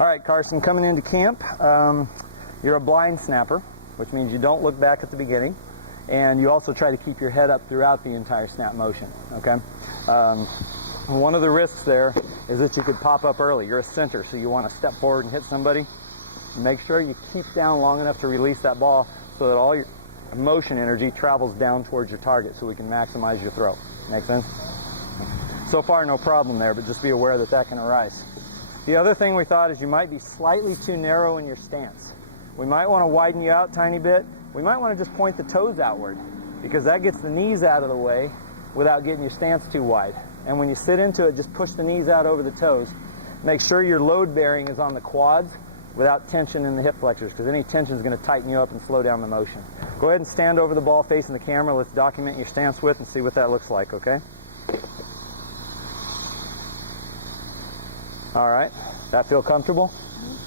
All right, Carson, coming into camp, you're a blind snapper, which means you don't look back at the beginning, and you also try to keep your head up throughout the entire snap motion, okay? One of the risks there is that you could pop up early. You're a center, so you want to step forward and hit somebody. Make sure you keep down long enough to release that ball so that all your motion energy travels down towards your target so we can maximize your throw. Make sense? So far, no problem there, but just be aware that that can arise. The other thing we thought is you might be slightly too narrow in your stance. We might want to widen you out a tiny bit. We might want to just point the toes outward because that gets the knees out of the way without getting your stance too wide. And when you sit into it, just push the knees out over the toes. Make sure your load bearing is on the quads without tension in the hip flexors, because any tension is going to tighten you up and slow down the motion. Go ahead and stand over the ball facing the camera. Let's document your stance width and see what that looks like, okay? All right. That feel comfortable?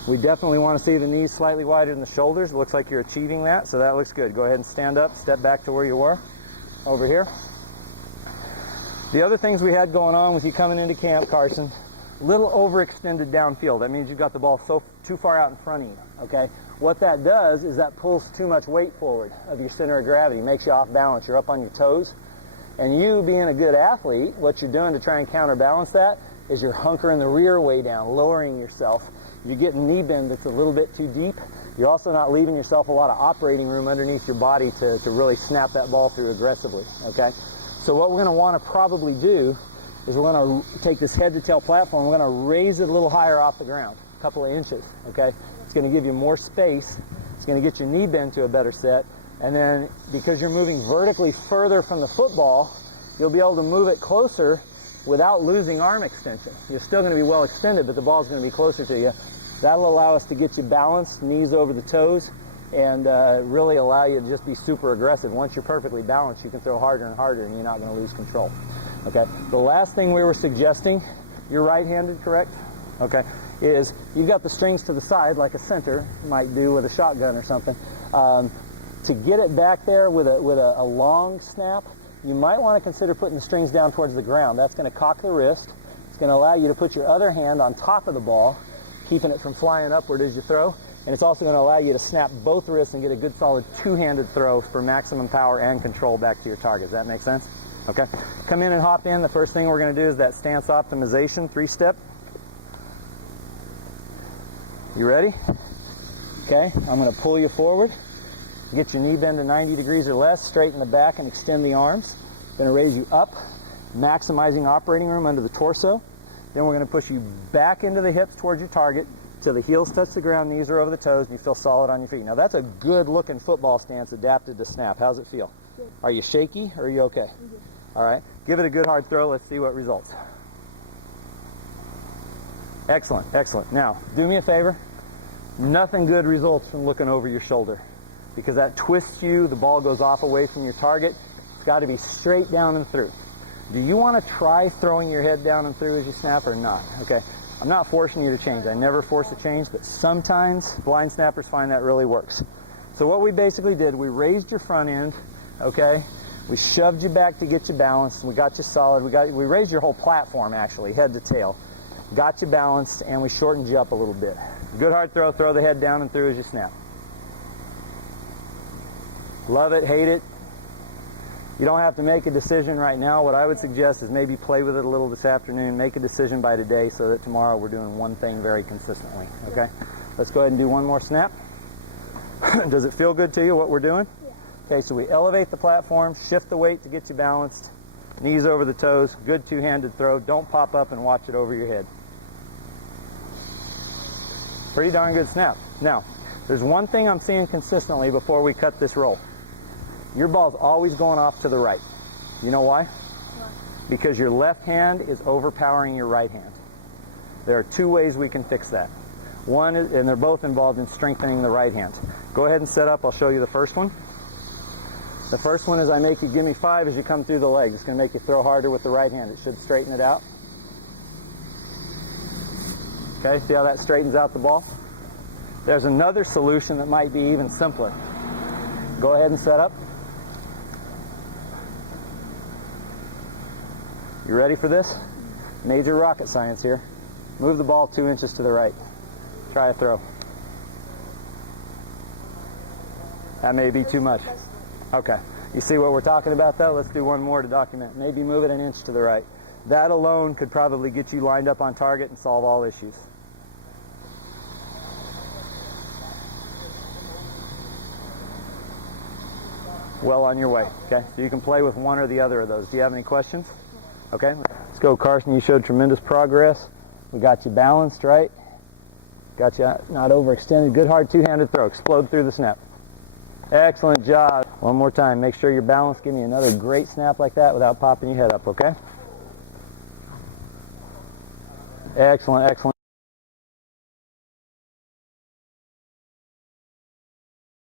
We definitely want to see the knees slightly wider than the shoulders. It looks like you're achieving that, so that looks good. Go ahead and stand up, step back to where you were, over here. The other things we had going on with you coming into camp, Carson, little overextended downfield. That means you've got the ball too far out in front of you, okay? What that does is that pulls too much weight forward of your center of gravity, makes you off balance. You're up on your toes. And you, being a good athlete, what you're doing to try and counterbalance that is you're hunkering the rear way down, lowering yourself. You're getting knee bend that's a little bit too deep. You're also not leaving yourself a lot of operating room underneath your body to really snap that ball through aggressively, okay? So what we're going to want to probably do is we're going to take this head-to-tail platform, we're going to raise it a little higher off the ground, a couple of inches, okay? It's going to give you more space. It's going to get your knee bend to a better set. And then because you're moving vertically further from the football, you'll be able to move it closer without losing arm extension. You're still going to be well extended, but the ball's going to be closer to you. That'll allow us to get you balanced, knees over the toes, and really allow you to just be super aggressive. Once you're perfectly balanced, you can throw harder and harder, and you're not going to lose control. Okay. The last thing we were suggesting, you're right-handed, correct? Okay. Is you've got the strings to the side like a center might do with a shotgun or something. To get it back there with a long snap, you might want to consider putting the strings down towards the ground. That's going to cock the wrist. It's going to allow you to put your other hand on top of the ball, keeping it from flying upward as you throw. And it's also going to allow you to snap both wrists and get a good solid two-handed throw for maximum power and control back to your target. Does that make sense? Okay. Come in and hop in. The first thing we're going to do is that stance optimization, 3-step. You ready? Okay. I'm going to pull you forward. Get your knee bend to 90 degrees or less. Straighten the back and extend the arms. Going to raise you up, maximizing operating room under the torso. Then we're going to push you back into the hips towards your target till the heels touch the ground, knees are over the toes, and you feel solid on your feet. Now that's a good-looking football stance adapted to snap. How's it feel? Good. Are you shaky or are you okay? Good. All right. Give it a good hard throw. Let's see what results. Excellent, excellent. Now, do me a favor. Nothing good results from looking over your shoulder because that twists you, the ball goes off away from your target. It's got to be straight down and through. Do you want to try throwing your head down and through as you snap or not? Okay. I'm not forcing you to change. I never force a change, but sometimes blind snappers find that really works. So what we basically did, we raised your front end, okay? We shoved you back to get you balanced. We got you solid. We raised your whole platform, actually, head to tail. Got you balanced, and we shortened you up a little bit. Good hard throw. Throw the head down and through as you snap. Love it, hate it. You don't have to make a decision right now. What I would suggest is maybe play with it a little this afternoon. Make a decision by today so that tomorrow we're doing one thing very consistently, okay? Let's go ahead and do one more snap. Does it feel good to you, what we're doing? Yeah. Okay, so we elevate the platform, shift the weight to get you balanced, knees over the toes, good two-handed throw. Don't pop up and watch it over your head. Pretty darn good snap. Now, there's one thing I'm seeing consistently before we cut this roll. Your ball's always going off to the right. You know why? Why? Because your left hand is overpowering your right hand. There are two ways we can fix that. One is, and they're both involved in strengthening the right hand. Go ahead and set up. I'll show you the first one. The first one is I make you give me 5 as you come through the legs. It's going to make you throw harder with the right hand. It should straighten it out. Okay, see how that straightens out the ball? There's another solution that might be even simpler. Go ahead and set up. You ready for this? Major rocket science here. Move the ball 2 inches to the right. Try a throw. That may be too much. Okay. You see what we're talking about though? Let's do one more to document. Maybe move it an inch to the right. That alone could probably get you lined up on target and solve all issues. Well on your way. Okay. So you can play with one or the other of those. Do you have any questions? Okay. Let's go, Carson. You showed tremendous progress. We got you balanced, right? Got you not overextended. Good hard two-handed throw. Explode through the snap. Excellent job. One more time. Make sure you're balanced. Give me another great snap like that without popping your head up, okay? Excellent, excellent.